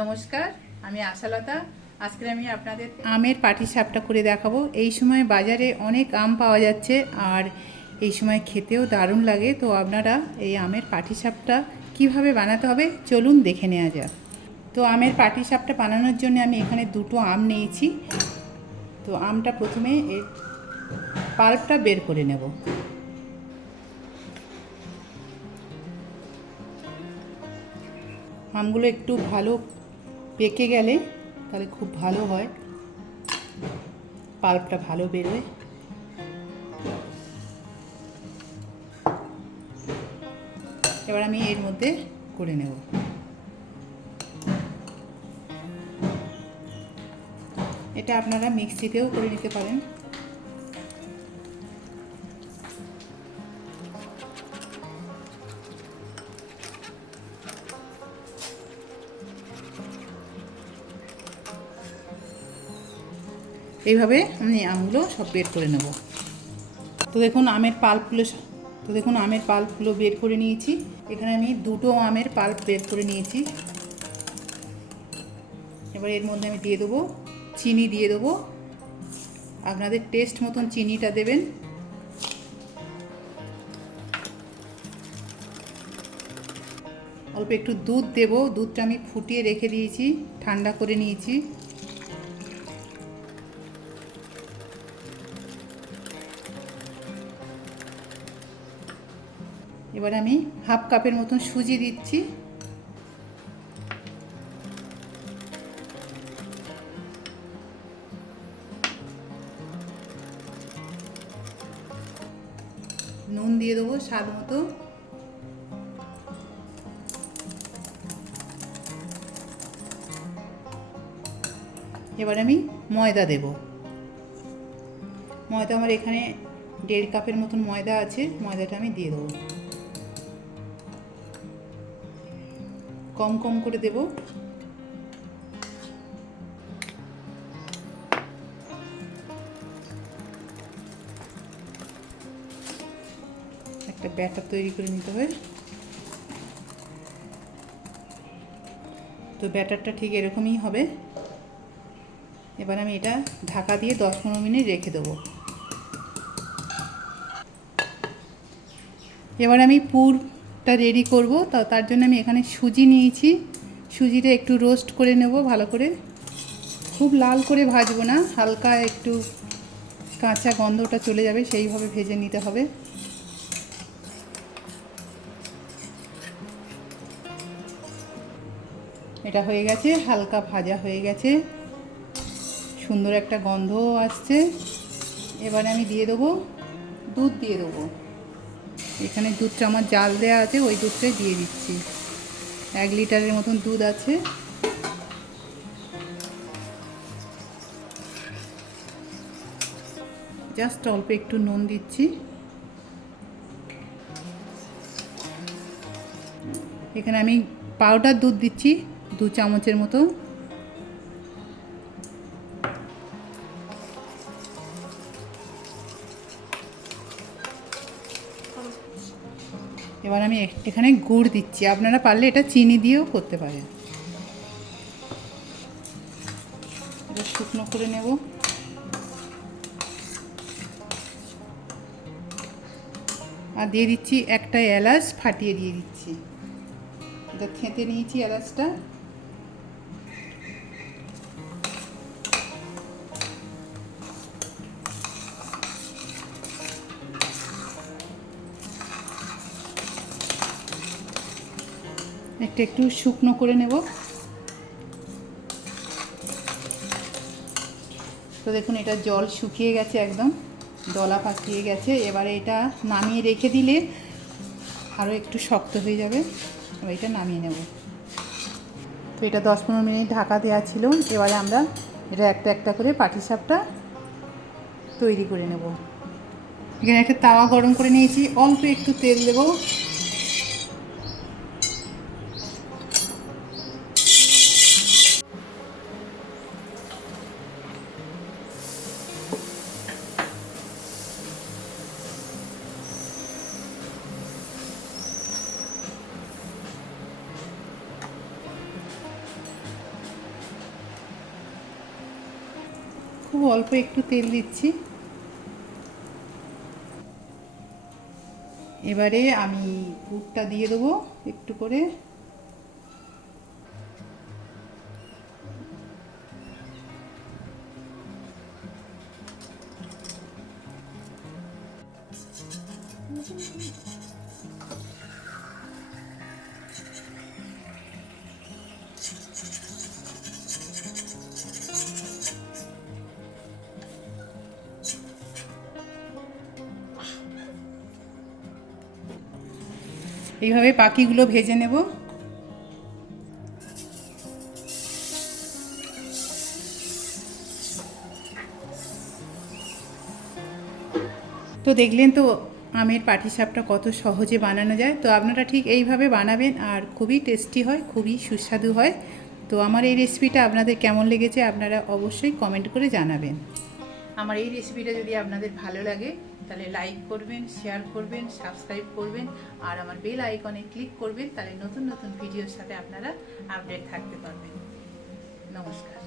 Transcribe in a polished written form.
নমস্কার, আমি আশালতা। আজকে আমি আপনাদের আমের পাটিসাপটা করে দেখাবো। এই সময় বাজারে অনেক আম পাওয়া যাচ্ছে আর এই সময় খেতেও দারুণ লাগে। তো আপনারা এই আমের পাটিসাপটা কিভাবে বানাতে হবে চলুন দেখে নেওয়া যাক। তো আমের পাটিসাপটা বানানোর জন্য আমি এখানে দুটো আম নিয়েছি। তো আমটা প্রথমে এর পাল্পটা বের করে নেব। আমগুলো একটু ভালো পেকে গেলে তাহলে খুব ভালো হয়, পাল্পটা ভালো বেরোয়। এবার আমি এর মধ্যে করে নেব। এটা আপনারা মিক্সিতেও করে নিতে পারেন। এইভাবে আমি আমগুলো সব বের করে নেব। তো দেখুন আমের পাল্পগুলো বের করে নিয়েছি। এখানে আমি দুটো আমের পাল্প বের করে নিয়েছি। এবার এর মধ্যে আমি দিয়ে দেবো চিনি, দিয়ে দেবো আপনাদের টেস্ট মতন চিনিটা দেবেন। অল্প একটু দুধ দেব। দুধটা আমি ফুটিয়ে রেখে দিয়েছি, ঠান্ডা করে নিয়েছি। এবার আমি হাফ কাপের মতন সুজি দিচ্ছি। নুন দিয়ে দেবো স্বাদ মতো। এবার আমি ময়দা দেব। ময়দা আমার এখানে 1.5 কাপের মতন ময়দা আছে। ময়দাটা আমি দিয়ে দেবো, কম কম করে দেব। একটা ব্যাটার তৈরি করে নিতে হবে। তো ব্যাটারটা ঠিক এরকমই হবে। এবার আমি এটা ঢাকা দিয়ে 10-15 মিনিট রেখে দেবো। এবার আমি পুরটা রেডি করব। তার জন্য আমি এখানে সুজি নিয়েছি। সুজিটা একটু রোস্ট করে নেব ভালো করে। খুব লাল করে ভাজবো না, হালকা একটু কাঁচা গন্ধটা চলে যাবে সেইভাবে ভেজে নিতে হবে। এটা হয়ে গেছে, হালকা ভাজা হয়ে গেছে, সুন্দর একটা গন্ধও আসছে। এবারে আমি দিয়ে দেবো দুধ, দিয়ে দেবো। এখানে দুধটা আমার জাল দেওয়া আছে, ওই দুধটাই দিয়ে দিচ্ছি। 1 লিটারের মতন দুধ আছে। জাস্ট অল্প একটু নুন দিচ্ছি। এখানে আমি পাউডার দুধ দিচ্ছি 2 চামচের মতো। এবার আমি এখানে গুড় দিচ্ছি। আপনারা পারলে এটা চিনি দিয়েও করতে পারেন। এটা শুকনো করে নেব। আর দিয়ে দিচ্ছি একটা এলাচ, ফাটিয়ে দিয়ে দিচ্ছি। এটা থেঁতে নিয়েছি এলাচটা। একটু শুকনো করে নেব। তো দেখুন এটা জল শুকিয়ে গেছে, একদম দলা পাকিয়ে গেছে। এবারে এটা নামিয়ে রেখে দিলে আরও একটু শক্ত হয়ে যাবে। এবার এটা নামিয়ে নেব। তো এটা 10-15 মিনিট ঢাকা দেওয়া ছিল। এবারে আমরা এটা একটা একটা করে পাটিসাপটা তৈরি করে নেব। এখানে একটা তাওয়া গরম করে নিয়েছি, অল্প একটু তেল দেব। খুব অল্প একটু তেল দিচ্ছি। এবারে আমি পুরটা দিয়ে দেবো একটু করে। এইভাবে বাকিগুলো ভেজে নেব। তো দেখলেন তো আমের পাটিসাপটা কত সহজে বানানো যায়। তো আপনারা ঠিক এইভাবে বানাবেন আর খুবই টেস্টি হয়, খুবই সুস্বাদু হয়। তো আমার এই রেসিপিটা আপনাদের কেমন লেগেছে আপনারা অবশ্যই কমেন্ট করে জানাবেন। আমার এই রেসিপিটা যদি আপনাদের ভালো লাগে তাহলে লাইক করবেন, শেয়ার করবেন, সাবস্ক্রাইব করবেন আর আমার বেল আইকনে ক্লিক করবেন, তাহলে নতুন নতুন ভিডিওর সাথে আপনারা আপডেট থাকতে পারবেন। নমস্কার।